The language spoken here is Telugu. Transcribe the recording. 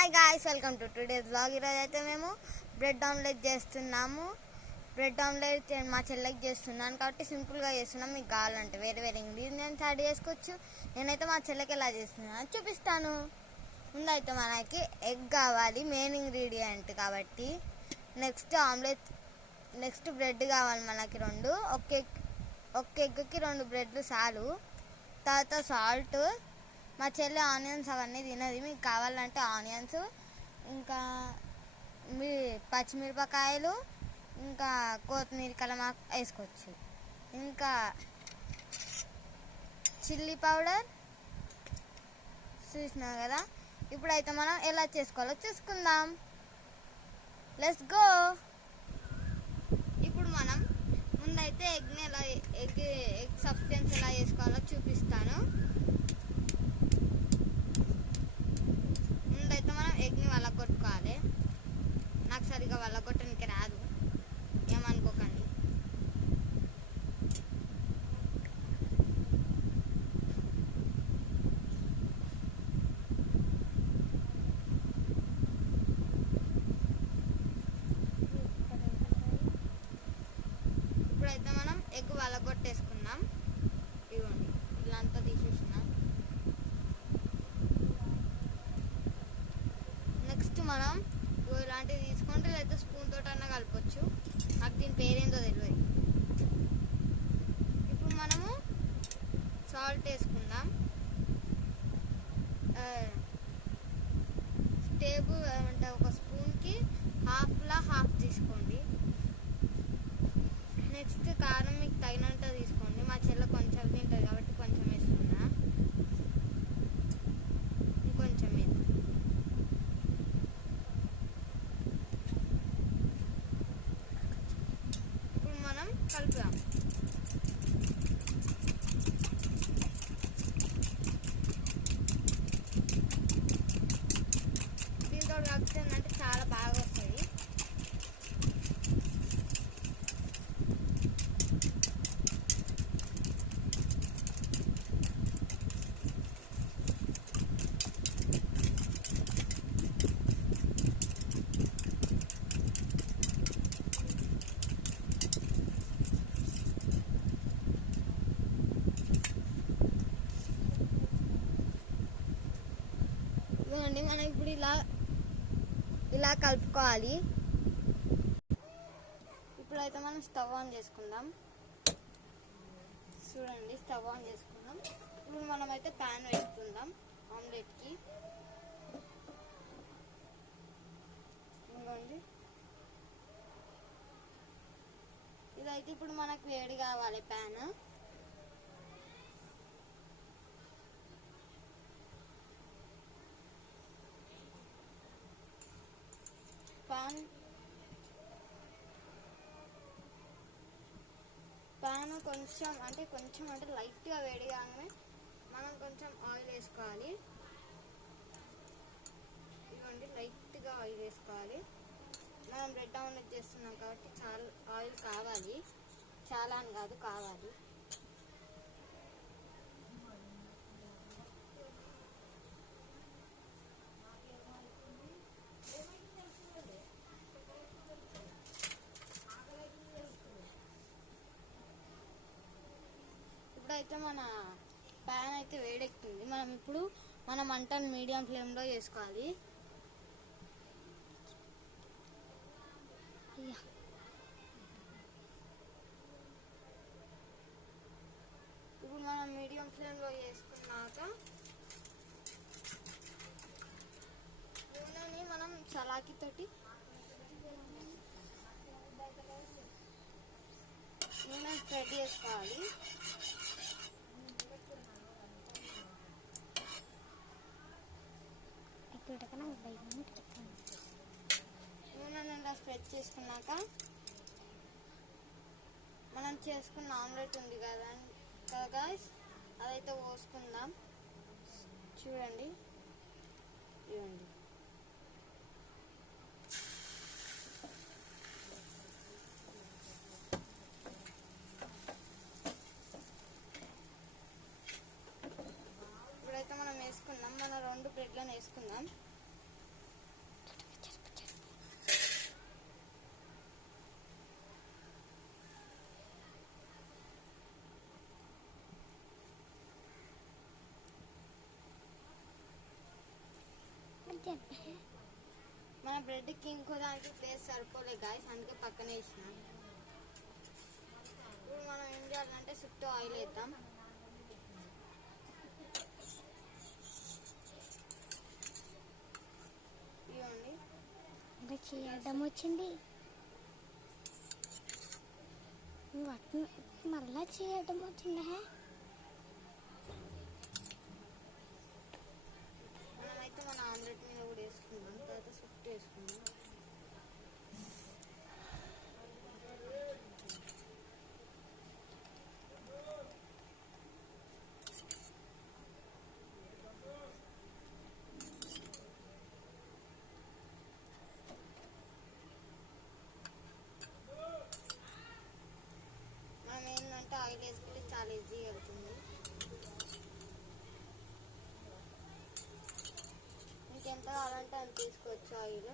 Hi guys, welcome to today's vlog. ఈరోజు అయితే మేము బ్రెడ్ ఆమ్లెట్ చేస్తున్నాము. బ్రెడ్ ఆమ్లెట్ మా చెల్లెకి చేస్తున్నాను కాబట్టి సింపుల్గా చేస్తున్నాం. మీకు కావాలంటే వేరే వేరే ఇంగ్రీడియంట్స్ యాడ్ చేసుకోవచ్చు. నేనైతే మా చెల్లెకి ఎలా చేస్తున్నాను చూపిస్తాను. ముందైతే మనకి ఎగ్ కావాలి, మెయిన్ ఇంగ్రీడియంట్ కాబట్టి. నెక్స్ట్ బ్రెడ్ కావాలి మనకి 2. ఒక ఎగ్కి 2 బ్రెడ్లు చాలు. తర్వాత సాల్ట్. మా చెల్లి ఆనియన్స్ అవన్నీ తినది. మీకు కావాలంటే ఆనియన్స్, ఇంకా పచ్చిమిరపకాయలు, ఇంకా కొత్తిమీర కలమాకు వేసుకోవచ్చు. ఇంకా చిల్లీ పౌడర్ చూసినాం కదా. ఇప్పుడైతే మనం ఎలా చేసుకోవాలో చూసుకుందాం. Let's go. ఇప్పుడు మనం ముందైతే ఎగ్ సబ్స్టెన్స్ ఎలా చేసుకోవాలో చూపిస్తాను. ముందైతే మనం ఎగ్ని వలగొట్టుకోవాలి. నాకు సరిగా వలగొట్టడానికి రాదు, ఏమనుకోకండి. ఇప్పుడైతే మనం ఎగ్ వలగొట్టేసుకున్నాం. ఇవ్వండి, ఇలా అంతా తీసేసినాం. నెక్స్ట్ మనం ఇలాంటివి తీసుకుంటే లేదా స్పూన్ తోటి అన్న కలపచ్చు. నాకు దీని పేరేందో తెలియదు. ఇప్పుడు మనము సాల్ట్ వేసుకుందాం. టేబుల్ అంటే ఒక స్పూన్కి హాఫ్ తీసుకోండి. నెక్స్ట్ కారం మీకు తగినంత తీసుకోండి. మా చెల్ల కొంచెం తింటుంది కాబట్టి కొంచెం వేస్తున్నా, ఇంకొంచెం వేద్దాం. ఇప్పుడు మనం కలుపుదాం. దీంతో కలిపితే చాలా బాగా వస్తుంది. ఇవ్వండి, మనం ఇప్పుడు ఇలా కలుపుకోవాలి. ఇప్పుడైతే మనం స్టవ్ ఆన్ చేసుకుందాం. చూడండి, స్టవ్ ఆన్ చేసుకుందాం. ఇప్పుడు మనమైతే ప్యాన్ పెట్టుకుందాం ఆమ్లెట్కి. ఇవ్వండి, ఇదైతే ఇప్పుడు మనకు వేడి కావాలి ప్యాన్. ప్యాన్ కొంచెం లైట్గా వేడిగానే మనం కొంచెం ఆయిల్ వేసుకోవాలి. ఇవ్వండి, లైట్గా ఆయిల్ వేసుకోవాలి. మనం బ్రెడ్ ఆమ్లెట్ చేస్తున్నాం కాబట్టి చాలా ఆయిల్ కావాలి. చాలా అని కాదు, కావాలి. ఇప్పుడైతే మన ప్యాన్ అయితే వేడెక్కింది. ఇప్పుడు మన మంటను మీడియం ఫ్లేమ్లో చేసుకోవాలి. ఇప్పుడు మనం మీడియం ఫ్లేమ్లో చేసుకున్నాక నూనెని మనం చలాకితోటి నూనె స్ప్రెడ్ చేసుకోవాలి. నూనె నిండా స్ప్రెడ్ చేసుకున్నాక మనం చేసుకున్న ఆమ్లెట్ ఉంది కదా గాయ్స్, అదైతే పోసుకుందాం. చూడండి, ఇవ్వండి. ఇప్పుడైతే మనం వేసుకుందాం. మన 2 బ్రెడ్లను వేసుకుందాం. మన బ్రెడ్కి ఇంకో దానికి ప్లేస్ సరిపోలే గాయస్, అందుకే పక్కనే వేసినాం. ఇప్పుడు మనం ఏం చేయాలంటే చుట్టూ ఆయిల్ వేద్దాం. ఇవ్వండి, ఇంకా చేయడం వచ్చింది. మళ్ళా చేయడం వచ్చిందా? మనమైతే మన ఆమ్లెట్ మీద కూడా వేసుకుందాం, తర్వాత చుట్టూ వేసుకుందాం. మనం ఏంటంటే ఆయిల్ వేసుకుంటే చాలా ఈజీగా అవుతుంది. మీకు ఎంత కావాలంటే అంత తీసుకోవచ్చు ఆయిల్.